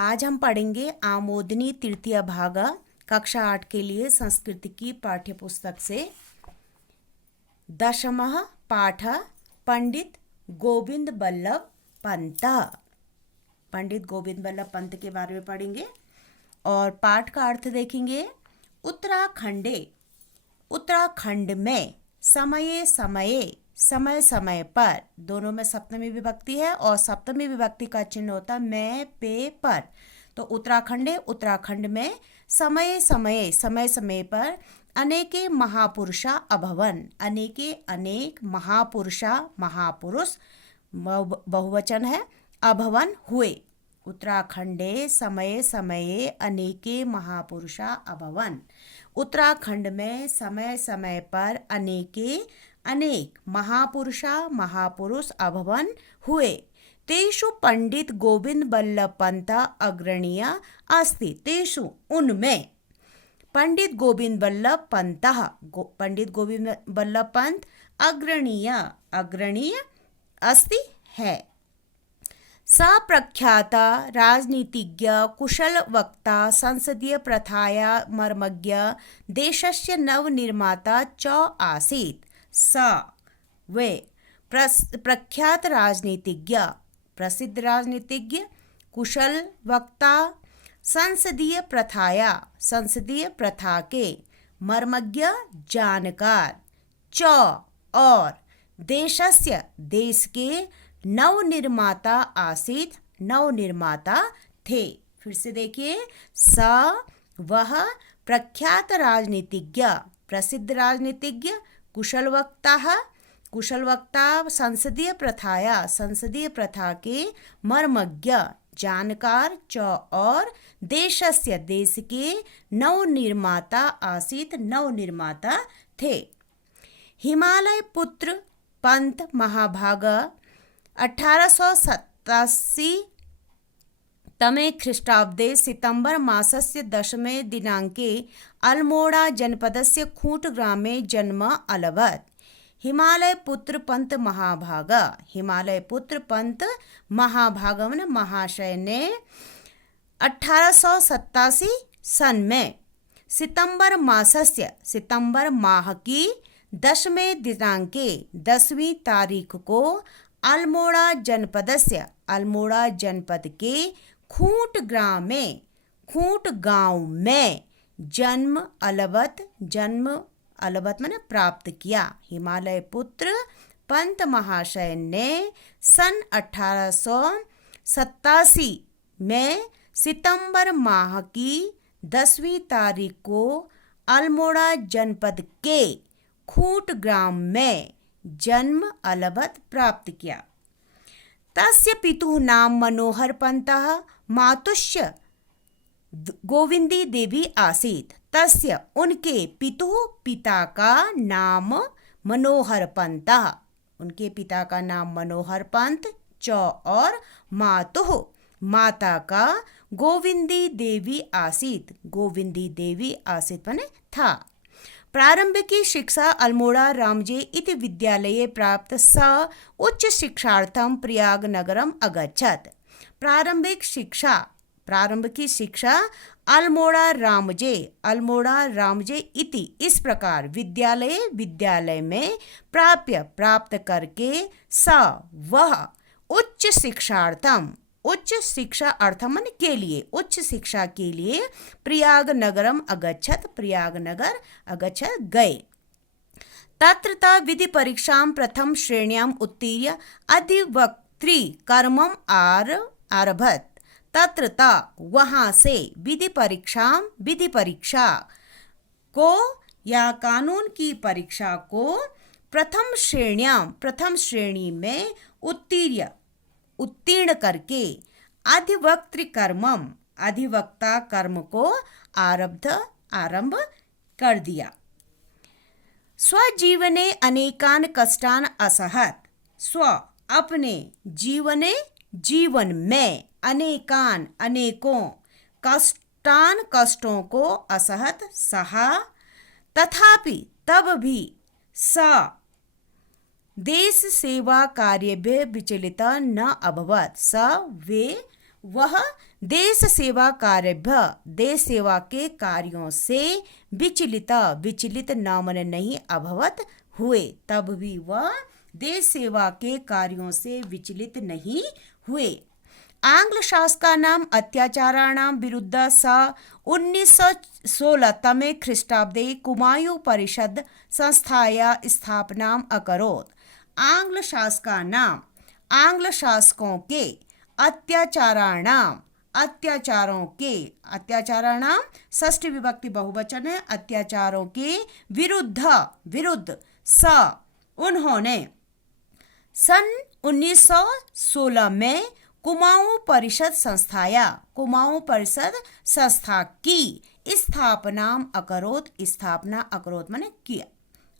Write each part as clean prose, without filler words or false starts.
आज हम पढ़ेंगे आमोदनी तृतीय भाग कक्षा 8 के लिए संस्कृत की पाठ्य पुस्तक से दशमः पाठ पंडित गोविंद बल्लभ पंत। पंडित गोविंद बल्लभ पंत के बारे में पढ़ेंगे और पाठ का अर्थ देखेंगे। उत्तराखंड में समय समय पर, दोनों में सप्तमी विभक्ति है और सप्तमी विभक्ति का चिन्ह होता है मैं पे पर। तो उत्तराखंड में समय समय पर अनेके महापुरुषा अभवन, अनेक महापुरुष बहुवचन है, अभवन हुए। उत्तराखंडे समय समये अनेके महापुरुषा अभवन। उत्तराखंड में समय समय पर अनेक महापुरुष अभवन हुए। तेषु पंडित गोविंद बल्लभ पंत अग्रणीय अस्ति। तेषु उनमें पंडित गोविंद बल्लभ पंत अग्रणीय अस्ति है। स प्रख्यात राजनीतिज्ञ, कुशल वक्ता, संसदीय प्रथाया मर्मज्ञ, देशस्य नवनिर्माता च आसीत्। स वे प्रख्यात राजनीतिज्ञ, प्रसिद्ध राजनीतिज्ञ, कुशल वक्ता, संसदीय प्रथा के मर्मज्ञ जानकार, च और देशस्य देश के नवनिर्माता आसीत नवनिर्माता थे। फिर से देखिए, स वह प्रख्यात राजनीतिज्ञ प्रसिद्ध राजनीतिज्ञ, कुशल वक्ता संसदीय प्रथा के मर्मज्ञ जानकार, च और देशस्य देश के नवनिर्माता आसीत नवनिर्माता थे। हिमालय पुत्र पंत महाभाग 1887 तमे ख्रीष्टाब्दे सितंबर मासस्य 10मे दिनांके अल्मोड़ा जनपदस्य खूंट ग्रामे जन्म अलभत। हिमालय पुत्र पंत महाभागवन महाशय ने 1887 सन में सितंबर माह की 10वें दिनांके 10वीं तारीख को अल्मोड़ा जनपद के खूंट गांव में जन्म अलबत मैंने प्राप्त किया। हिमालय पुत्र पंत महाशय ने सन 1887 में सितंबर माह की 10वीं तारीख को अल्मोड़ा जनपद के खूंट ग्राम में जन्म अलबत प्राप्त किया। तस्य पितुः नाम मनोहर पंतः, मातुश्च गोविंदी देवी आसीत्। तस्य उनके पिता का नाम मनोहर पंतः, उनके पिता का नाम मनोहर पंत, च और मातुः माता का गोविंदी देवी आसीत् माने था। प्रारंभिक शिक्षा अल्मोड़ा रामजे इति विद्यालये प्राप्त। स उच्च शिक्षार्थं प्रयाग नगरम अगच्छत्। प्रारंभिक शिक्षा अल्मोड़ा रामजे इति इस प्रकार विद्यालय में प्राप्त करके स वह उच्च शिक्षा के लिए प्रयाग नगर अगच्छत् गए। तत्र विधि परीक्षां प्रथम श्रेण्याम् उत्तीर्य अधिवक्तृ कर्मम् आरभत। तत्र वहां से विधि परीक्षा को या कानून की परीक्षा को प्रथम श्रेणी में उत्तीर्ण करके अधिवक्ता कर्म को आरंभ कर दिया। स्वजीवने अनेकान कष्टान असहत। अपने जीवन में अनेकों कष्टों को असहत सहा। तथापि तब भी स देश सेवा कार्य विचलित न अभवत। स वे वह देश सेवा कार्यभ्य देश सेवा के कार्यों से विचलित नामन नहीं अभवत हुए, तब भी वह देश सेवा के कार्यों से विचलित नहीं हुए। आंग्ल शासकानां अत्याचाराणां विरुद्ध स 1916 तमे ख्रीष्टाब्दे कुमायूं परिषद संस्थाया स्थापनाम् अकरोत्। आंग्ल शासकों के अत्याचाराणां षष्ठी विभक्ति बहुवचन है, अत्याचारों के विरुद्ध स उन्होंने सन 1916 में कुमाऊं परिषद संस्था की स्थापना अकरोत माने किया,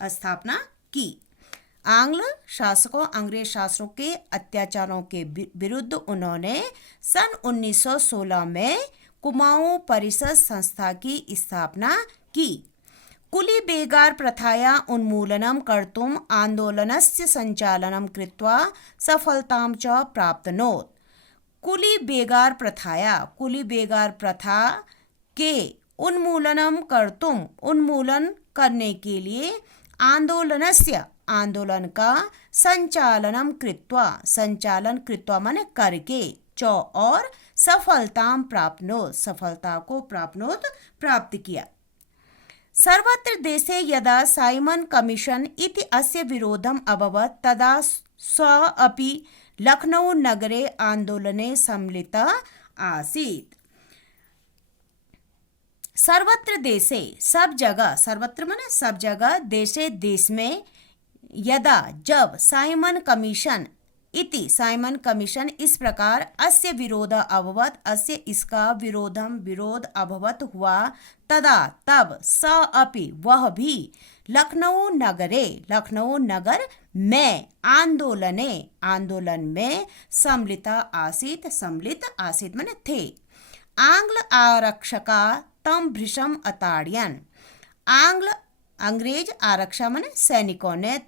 स्थापना की। अंग्रेज शासकों के अत्याचारों के विरुद्ध उन्होंने सन 1916 में कुमाऊं परिषद संस्था की स्थापना की। कुली बेगार प्रथाया उन्मूलनं कर्तुम् आंदोलनस्य संचालनं कृत्वा सफलतां च प्राप्नोत्। कुली बेगार प्रथा के उन्मूलन करने के लिए आंदोलन का संचालन कृत्वा माने करके, च और सफलता को प्राप्त किया। सर्वत्र देशे यदा साइमन कमीशन इति अस्य विरोधम् अभवत् तदा स अपि लखनऊ नगरे आंदोलने सम्मिलितः आसीत्। सर्वत्र देशे सब जगह देश में यदा जब साइमन कमीशन इस प्रकार अस्य विरोध अभवत हुआ, तदा तब स अपि वह भी लखनऊ नगर में आंदोलन में सम्मिलित आसीत माने थे। आंग्ल आरक्षका तम भृशम अताड़ियन। अंग्रेज आरक्षा माने सैनिकों ने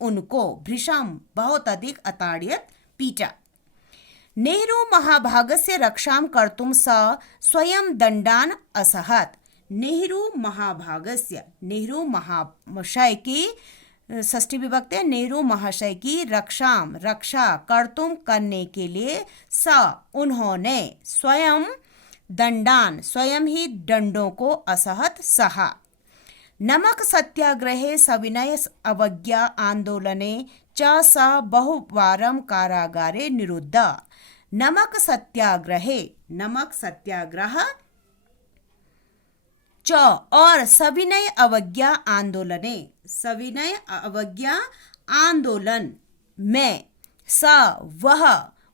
उनको भृशम बहुत अधिक अताड़ियत पीटा। नेहरू महाभागस्य रक्षां कर्तुं स स्वयं दंडान असहत। नेहरू महाशय की षष्ठी विभक्ति है, नेहरू महाशय की रक्षा कर्तुम करने के लिए स उन्होंने स्वयं ही दंडों को असहत सहा। नमक सत्याग्रहे सविनय अवज्ञा आंदोलने च स बहुवारं कारागारे निरुद्ध। नमक सत्याग्रह च और सविनय अवज्ञा आंदोलन में स वह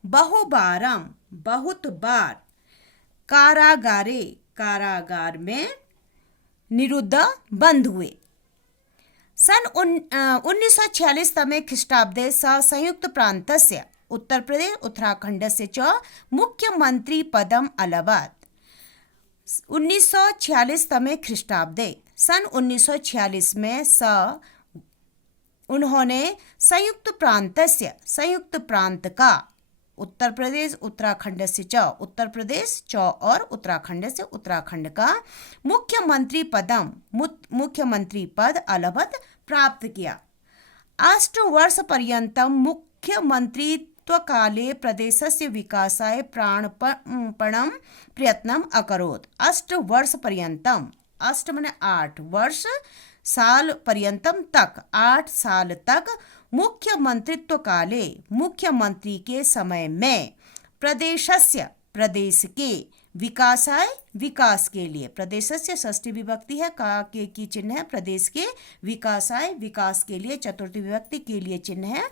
बहुत बार कारागार में निरुद्ध बंद हुए। सन 1946 तमे ख्रीष्टाब्दे स संयुक्त प्रान्तस्य उत्तर प्रदेश उत्तराखण्डस्य च मुख्यमंत्री पदम् अलभत। 1946 तमे ख्रीष्टाब्दे सन 1946 में उन्होंने संयुक्त प्रांत का उत्तर प्रदेश उत्तराखंड से उत्तर प्रदेश और उत्तराखंड से उत्तराखंड का मुख्यमंत्री पद अलभत प्राप्त किया। 8 वर्ष पर्यन्तं मुख्यमंत्रित्वकाले प्रदेशस्य विकासाय प्राणपणं प्रयत्नम् अकरोत्। 8 वर्ष पर्यन्तं, 8 माने 8 वर्ष, साल पर्यन्तं तक, 8 साल तक मुख्यमंत्री के समय में प्रदेश के विकास के लिए, प्रदेशस्य षष्ठी विभक्ति है, का के की चिन्ह है, प्रदेश के विकास के लिए चतुर्थी विभक्ति के लिए चिन्ह है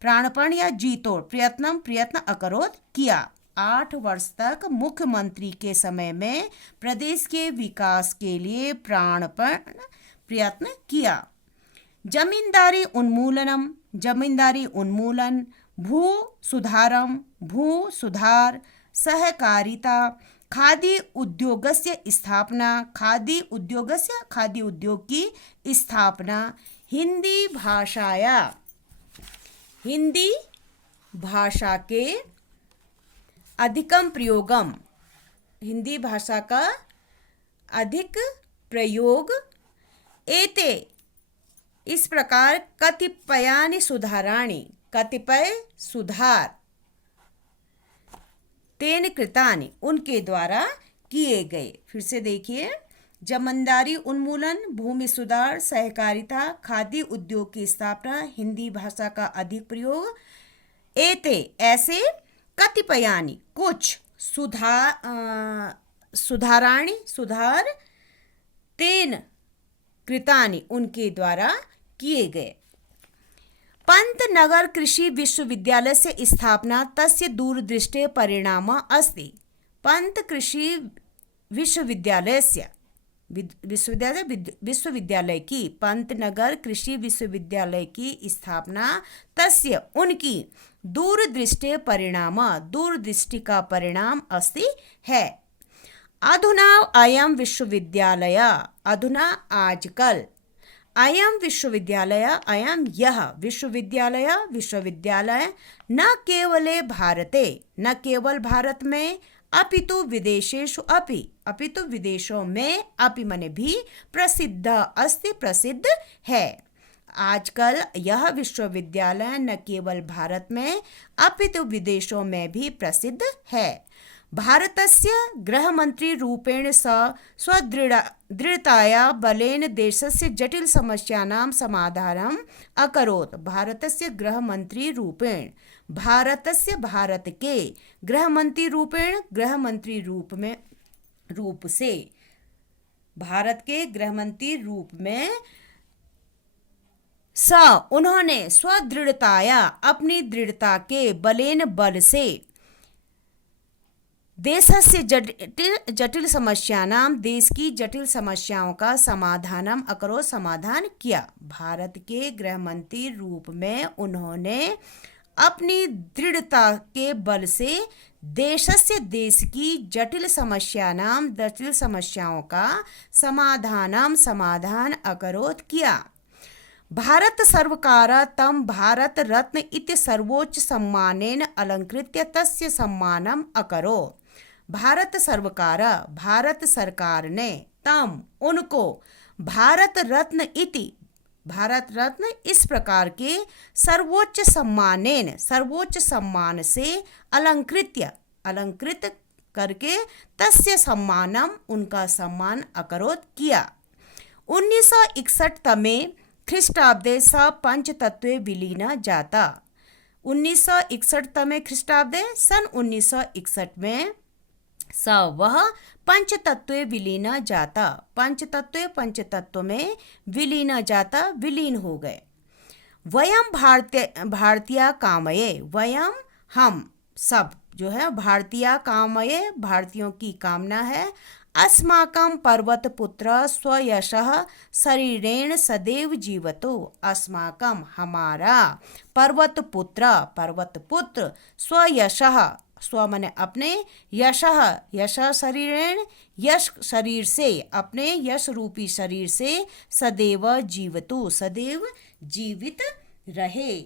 प्राणपण या जीतोड़ प्रयत्न अकरोध किया। 8 वर्ष तक मुख्यमंत्री के समय में प्रदेश के विकास के लिए प्राणपण प्रयत्न किया। जमींदारी उन्मूलन, भू सुधार, सहकारिता, खादी उद्योगस्य स्थापना, खादी उद्योग की स्थापना, हिंदी भाषा के अधिकम प्रयोगम, हिंदी भाषा का अधिक प्रयोग, एते इस प्रकार कतिपयानि सुधाराणि, कतिपय सुधार, तेन कृतानि उनके द्वारा किए गए। फिर से देखिए, जमींदारी उन्मूलन, भूमि सुधार, सहकारिता, खादी उद्योग की स्थापना, हिंदी भाषा का अधिक प्रयोग, एते ऐसे, कतिपयानि कुछ, सुधाराणि सुधार, तेन कृतानि उनके द्वारा किए गए। पंतनगर कृषि विश्वविद्यालय से स्थापना तस्य दूरदृष्टे परिणाम अस्ति। पंत कृषि विश्वविद्यालय से विश्वविद्यालय की, पंतनगर कृषि विश्वविद्यालय की स्थापना, तस्य उनकी, दूरदृष्टे परिणाम दूरदृष्टि का परिणाम अस्ति है। अधुना अयम विश्वविद्यालय, अधुना आजकल, अयम विश्वविद्यालय, अयम यह विश्वविद्यालय, विश्वविद्यालय न केवले भारते, न केवल भारत में, अपितु विदेशेषु अपि, अपितु विदेशों में, अपि माने भी, प्रसिद्ध अस्ति प्रसिद्ध है। आजकल यह विश्वविद्यालय न केवल भारत में अपितु विदेशों में भी प्रसिद्ध है। भारतस्य गृहमंत्री रूपेण स्वदृढ़ताया बलेन देशस्य जटिल समस्यानां समाधानम् अकरोत्। भारतस्य गृहमंत्री रूपेण, भारतस्य, भारत के, गृहमंत्री रूपेण, गृहमंत्री रूप से, भारत के गृहमंत्री रूप में, उन्होंने स्वदृढ़ताया अपनी दृढ़ता के, बलेन बल से, देशस्य जटिल समस्यानां देश की जटिल समस्याओं का समाधानम अकरो समाधान किया। भारत के गृहमंत्री रूप में उन्होंने अपनी दृढ़ता के बल से देशस्य देश की जटिल समस्याओं का समाधान अकरोत् किया। भारत सर्वकार तं भारत रत्न इति सर्वोच्च सम्मानेन अलंकृत्य तस्य सम्मानम अकरो। भारत सर्वकार, भारत सरकार ने, तम उनको, भारत रत्न इति, भारत रत्न इस प्रकार के, सर्वोच्च सम्मानेन सर्वोच्च सम्मान से, अलंकृत्य अलंकृत करके, तस्य सम्मानम उनका सम्मान अकरोत् किया। 1961 तमे ख्रीष्टाब्दे स पंचतत्वे विलीन जाता। 1961 तमे ख्रीष्टाब्दे, सन 1961 में, स वह, पंचतत्वे विलीन जाता, पंचतत्व में विलीन जाता, विलीन हो गए। वयम भारतीय कामये, वयम हम सब जो है, भारतीय कामये भारतीयों की कामना है, अस्माकं पर्वतपुत्र स्वयशः शरीरेण सदैव जीवतो। अस्माकं हमारा, पर्वतपुत्र स्वयशः, स्व माने अपने, यशः यश शरीरेण, यश शरीर से, अपने यश रूपी शरीर से, सदैव जीवतु सदैव जीवित रहे।